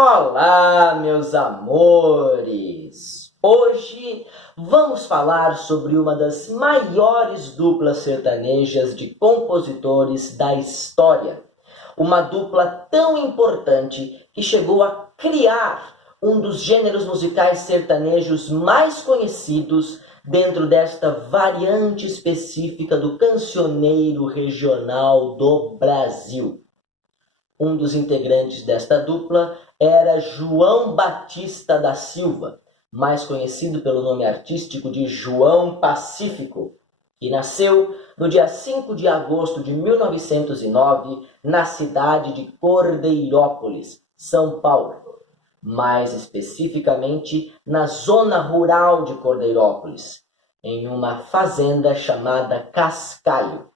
Olá, meus amores! Hoje vamos falar sobre uma das maiores duplas sertanejas de compositores da história. Uma dupla tão importante que chegou a criar um dos gêneros musicais sertanejos mais conhecidos dentro desta variante específica do cancioneiro regional do Brasil. Um dos integrantes desta dupla era João Batista da Silva, mais conhecido pelo nome artístico de João Pacífico, que nasceu no dia 5 de agosto de 1909 na cidade de Cordeirópolis, São Paulo, mais especificamente na zona rural de Cordeirópolis, em uma fazenda chamada Cascaio.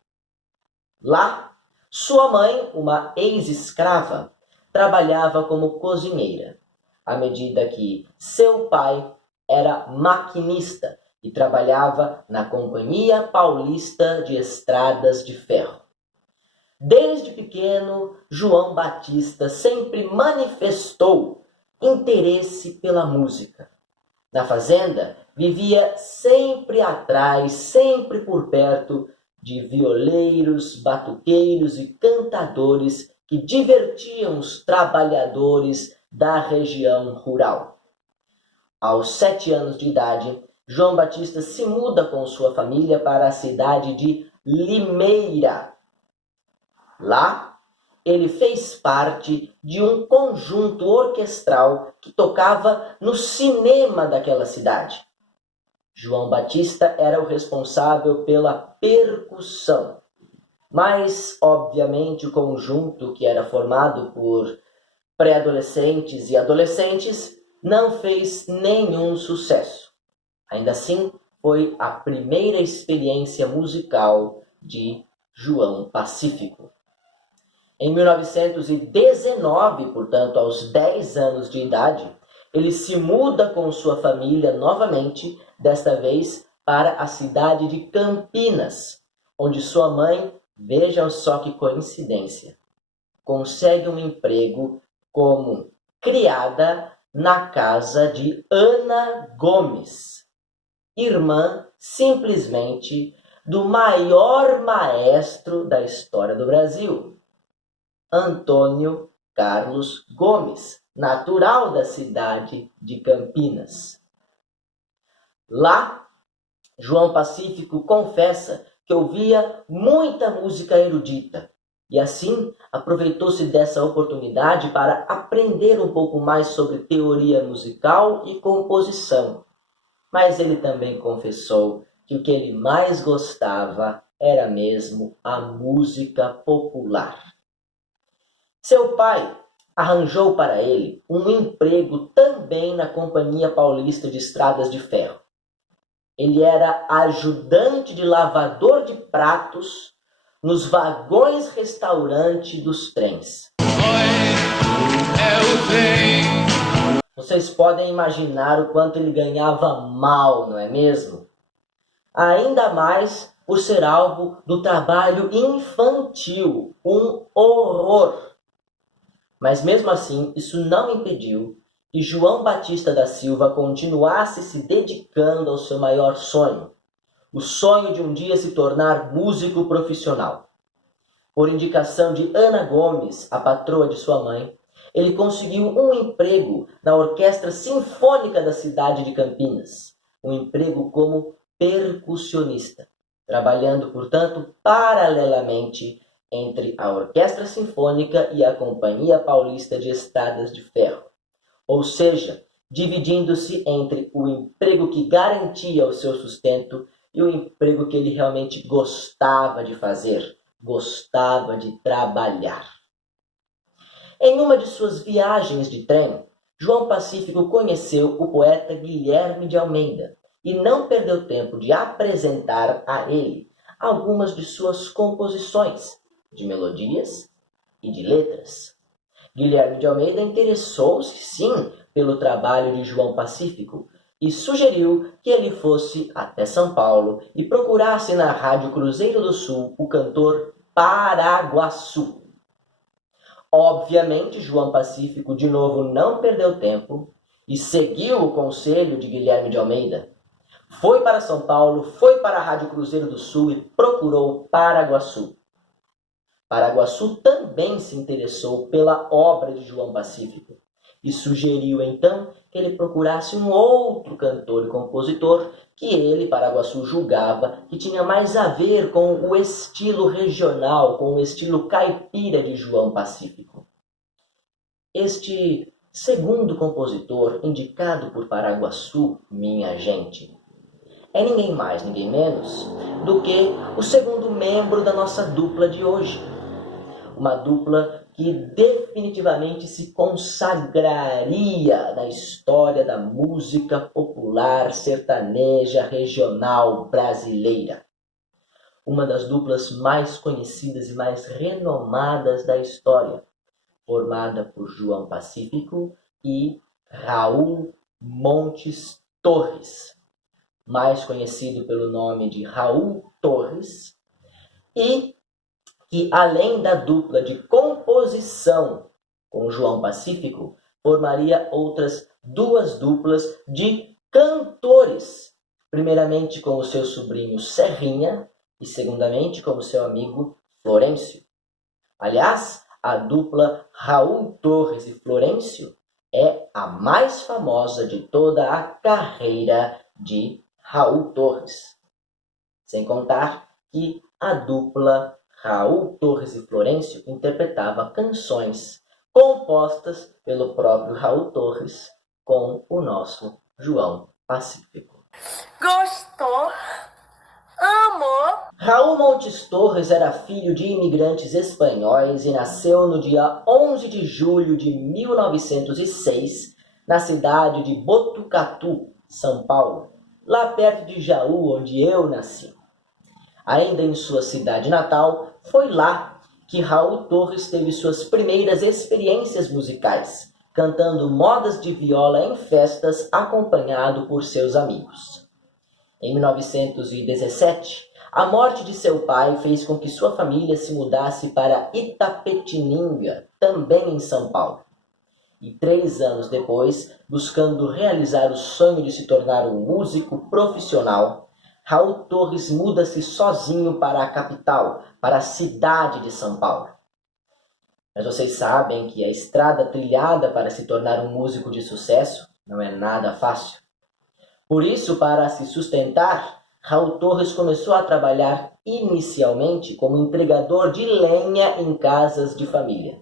Lá, sua mãe, uma ex-escrava, trabalhava como cozinheira, à medida que seu pai era maquinista e trabalhava na Companhia Paulista de Estradas de Ferro. Desde pequeno, João Batista sempre manifestou interesse pela música. Na fazenda, vivia sempre atrás, sempre por perto de violeiros, batuqueiros e cantadores que divertiam os trabalhadores da região rural. Aos 7 anos de idade, João Batista se muda com sua família para a cidade de Limeira. Lá, ele fez parte de um conjunto orquestral que tocava no cinema daquela cidade. João Batista era o responsável pela percussão, mas, obviamente, o conjunto, que era formado por pré-adolescentes e adolescentes, não fez nenhum sucesso. Ainda assim, foi a primeira experiência musical de João Pacífico. Em 1919, portanto, aos 10 anos de idade, ele se muda com sua família novamente, desta vez para a cidade de Campinas, onde sua mãe, vejam só que coincidência, consegue um emprego como criada na casa de Ana Gomes, irmã simplesmente do maior maestro da história do Brasil, Antônio Carlos Gomes, natural da cidade de Campinas. Lá, João Pacífico confessa que ouvia muita música erudita e assim aproveitou-se dessa oportunidade para aprender um pouco mais sobre teoria musical e composição. Mas ele também confessou que o que ele mais gostava era mesmo a música popular. Seu pai arranjou para ele um emprego também na Companhia Paulista de Estradas de Ferro. Ele era ajudante de lavador de pratos nos vagões-restaurante dos trens. Vocês podem imaginar o quanto ele ganhava mal, não é mesmo? Ainda mais por ser alvo do trabalho infantil, um horror. Mas mesmo assim, isso não impediu que João Batista da Silva continuasse se dedicando ao seu maior sonho, o sonho de um dia se tornar músico profissional. Por indicação de Ana Gomes, a patroa de sua mãe, ele conseguiu um emprego na Orquestra Sinfônica da cidade de Campinas, um emprego como percussionista, trabalhando, portanto, paralelamente entre a Orquestra Sinfônica e a Companhia Paulista de Estradas de Ferro. Ou seja, dividindo-se entre o emprego que garantia o seu sustento e o emprego que ele realmente gostava de fazer, gostava de trabalhar. Em uma de suas viagens de trem, João Pacífico conheceu o poeta Guilherme de Almeida e não perdeu tempo de apresentar a ele algumas de suas composições, de melodias e de letras. Guilherme de Almeida interessou-se, sim, pelo trabalho de João Pacífico e sugeriu que ele fosse até São Paulo e procurasse na Rádio Cruzeiro do Sul o cantor Paraguaçu. Obviamente, João Pacífico de novo não perdeu tempo e seguiu o conselho de Guilherme de Almeida. Foi para São Paulo, foi para a Rádio Cruzeiro do Sul e procurou Paraguaçu. Paraguaçu também se interessou pela obra de João Pacífico e sugeriu então que ele procurasse um outro cantor e compositor que ele, Paraguaçu, julgava que tinha mais a ver com o estilo regional, com o estilo caipira de João Pacífico. Este segundo compositor, indicado por Paraguaçu, minha gente, é ninguém mais, ninguém menos do que o segundo membro da nossa dupla de hoje. Uma dupla que definitivamente se consagraria na história da música popular sertaneja regional brasileira. Uma das duplas mais conhecidas e mais renomadas da história, formada por João Pacífico e Raul Montes Torres, mais conhecido pelo nome de Raul Torres, e que, além da dupla de composição com João Pacífico, formaria outras duas duplas de cantores, primeiramente com o seu sobrinho Serrinha e, segundamente, com o seu amigo Florencio. Aliás, a dupla Raul Torres e Florencio é a mais famosa de toda a carreira de Raul Torres. Sem contar que a dupla Raul Torres e Florencio interpretava canções compostas pelo próprio Raul Torres com o nosso João Pacífico. Gostou? Amou? Raul Montes Torres era filho de imigrantes espanhóis e nasceu no dia 11 de julho de 1906 na cidade de Botucatu, São Paulo, lá perto de Jaú, onde eu nasci. Ainda em sua cidade natal, foi lá que Raul Torres teve suas primeiras experiências musicais, cantando modas de viola em festas acompanhado por seus amigos. Em 1917, a morte de seu pai fez com que sua família se mudasse para Itapetininga, também em São Paulo. E 3 anos depois, buscando realizar o sonho de se tornar um músico profissional, Raul Torres muda-se sozinho para a capital, para a cidade de São Paulo. Mas vocês sabem que a estrada trilhada para se tornar um músico de sucesso não é nada fácil. Por isso, para se sustentar, Raul Torres começou a trabalhar inicialmente como entregador de lenha em casas de família.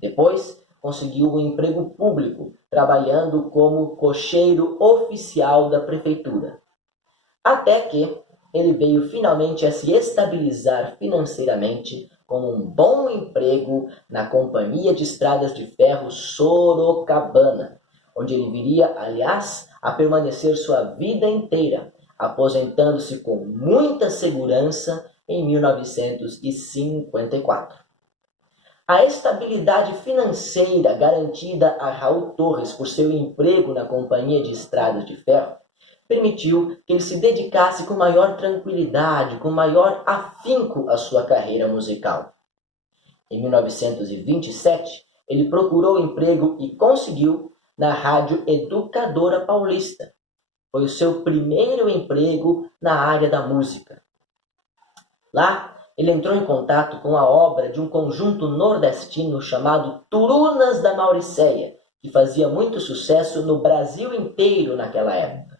Depois, conseguiu um emprego público, trabalhando como cocheiro oficial da prefeitura. Até que ele veio finalmente a se estabilizar financeiramente com um bom emprego na Companhia de Estradas de Ferro Sorocabana, onde ele viria, aliás, a permanecer sua vida inteira, aposentando-se com muita segurança em 1954. A estabilidade financeira garantida a Raul Torres por seu emprego na Companhia de Estradas de Ferro permitiu que ele se dedicasse com maior tranquilidade, com maior afinco à sua carreira musical. Em 1927, ele procurou emprego e conseguiu na Rádio Educadora Paulista. Foi o seu primeiro emprego na área da música. Lá, ele entrou em contato com a obra de um conjunto nordestino chamado Turunas da Mauricéia, que fazia muito sucesso no Brasil inteiro naquela época.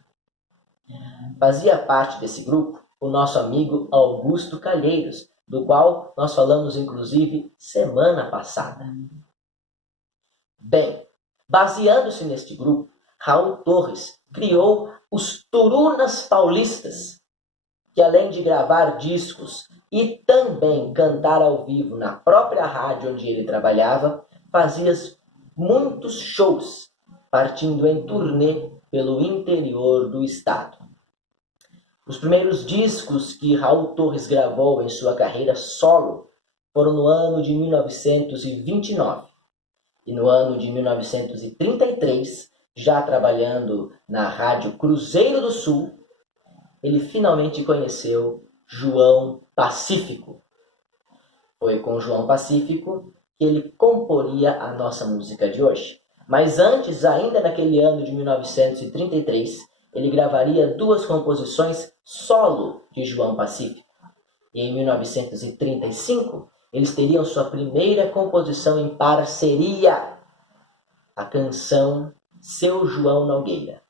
Fazia parte desse grupo o nosso amigo Augusto Calheiros, do qual nós falamos inclusive semana passada. Bem, baseando-se neste grupo, Raul Torres criou os Turunas Paulistas, que além de gravar discos e também cantar ao vivo na própria rádio onde ele trabalhava, fazia muitos shows, partindo em turnê pelo interior do estado. Os primeiros discos que Raul Torres gravou em sua carreira solo foram no ano de 1929. E no ano de 1933, já trabalhando na Rádio Cruzeiro do Sul, ele finalmente conheceu João Pacífico. Foi com João Pacífico que ele comporia a nossa música de hoje. Mas antes, ainda naquele ano de 1933, ele gravaria 2 composições solo de João Pacífico. E em 1935, eles teriam sua primeira composição em parceria, a canção Seu João Nogueira.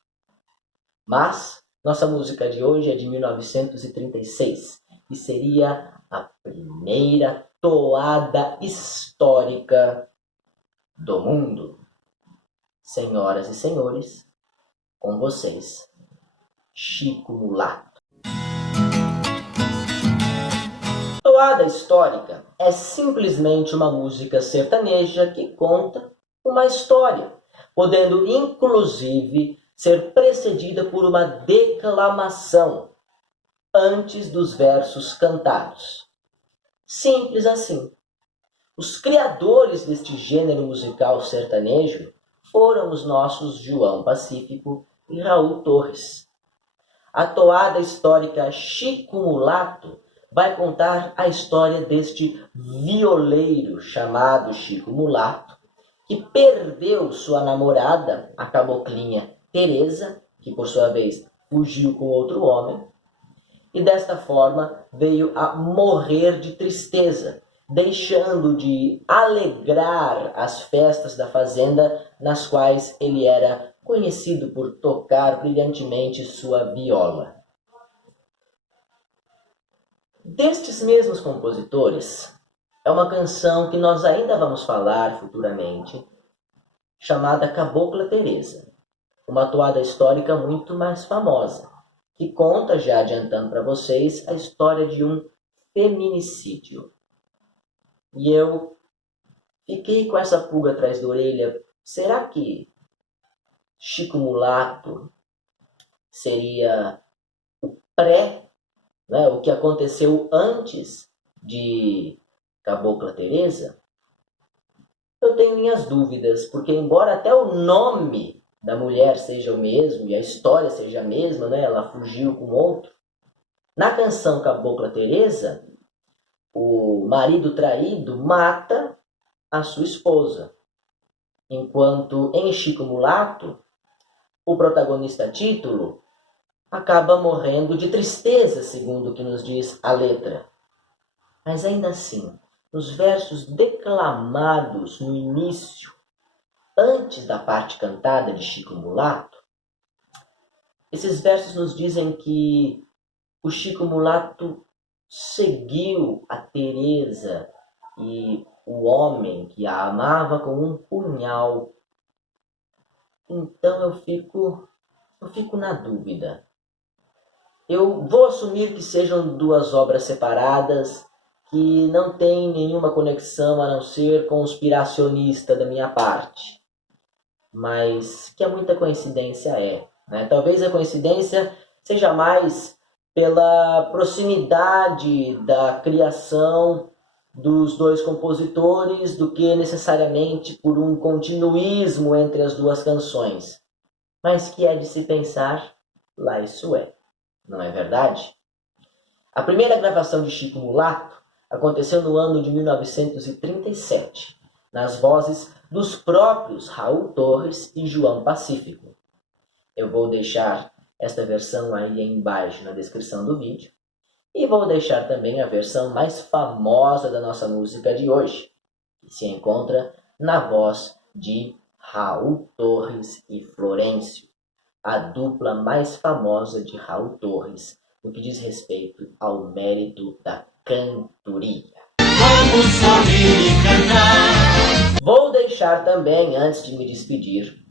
Mas nossa música de hoje é de 1936 e seria a primeira toada histórica do mundo. Senhoras e senhores, com vocês, Chico Mulato. Toada histórica é simplesmente uma música sertaneja que conta uma história, podendo inclusive ser precedida por uma declamação antes dos versos cantados. Simples assim. Os criadores deste gênero musical sertanejo foram os nossos João Pacífico e Raul Torres. A toada histórica Chico Mulato vai contar a história deste violeiro chamado Chico Mulato, que perdeu sua namorada, a caboclinha Teresa, que por sua vez fugiu com outro homem, e desta forma veio a morrer de tristeza, deixando de alegrar as festas da fazenda, nas quais ele era conhecido por tocar brilhantemente sua viola. Destes mesmos compositores, é uma canção que nós ainda vamos falar futuramente, chamada Cabocla Teresa, uma toada histórica muito mais famosa, que conta, já adiantando para vocês, a história de um feminicídio. E eu fiquei com essa pulga atrás da orelha. Será que Chico Mulato seria o o que aconteceu antes de Cabocla Teresa? Eu tenho minhas dúvidas, porque embora até o nome da mulher seja o mesmo e a história seja a mesma, ela fugiu com outro, na canção Cabocla Teresa, o marido traído mata a sua esposa, enquanto em Chico Mulato, o protagonista título acaba morrendo de tristeza, segundo o que nos diz a letra. Mas ainda assim, nos versos declamados no início, antes da parte cantada de Chico Mulato, esses versos nos dizem que o Chico Mulato seguiu a Teresa e o homem que a amava com um punhal. Então eu fico na dúvida. Eu vou assumir que sejam 2 obras separadas, que não tem nenhuma conexão a não ser conspiracionista da minha parte. Mas que muita coincidência Talvez a coincidência seja mais pela proximidade da criação dos 2 compositores do que necessariamente por um continuismo entre as 2 canções. Mas que é de se pensar, lá isso é. Não é verdade? A primeira gravação de Chico Mulato aconteceu no ano de 1937, nas vozes dos próprios Raul Torres e João Pacífico. Eu vou deixar esta versão aí embaixo na descrição do vídeo e vou deixar também a versão mais famosa da nossa música de hoje, que se encontra na voz de Raul Torres e Florencio, a dupla mais famosa de Raul Torres no que diz respeito ao mérito da cantoria. Vamos ouvir e cantar. Vou deixar também, antes de me despedir,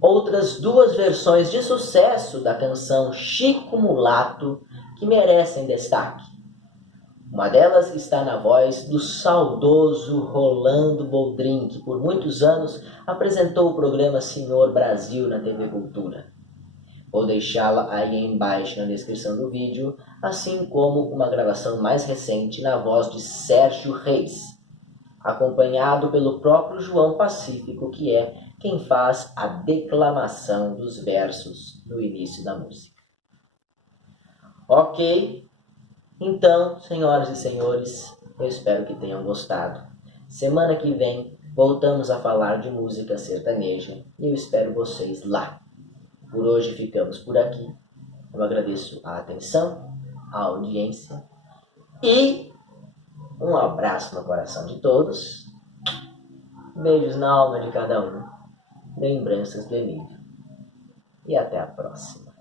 outras 2 versões de sucesso da canção Chico Mulato que merecem destaque. Uma delas está na voz do saudoso Rolando Boldrin, que por muitos anos apresentou o programa Senhor Brasil na TV Cultura. Vou deixá-la aí embaixo na descrição do vídeo, assim como uma gravação mais recente na voz de Sérgio Reis, acompanhado pelo próprio João Pacífico, que é quem faz a declamação dos versos no início da música. Ok? Então, senhoras e senhores, eu espero que tenham gostado. Semana que vem voltamos a falar de música sertaneja e eu espero vocês lá. Por hoje ficamos por aqui. Eu agradeço a atenção, a audiência e um abraço no coração de todos. Beijos na alma de cada um. Lembranças do Emílio. E até a próxima.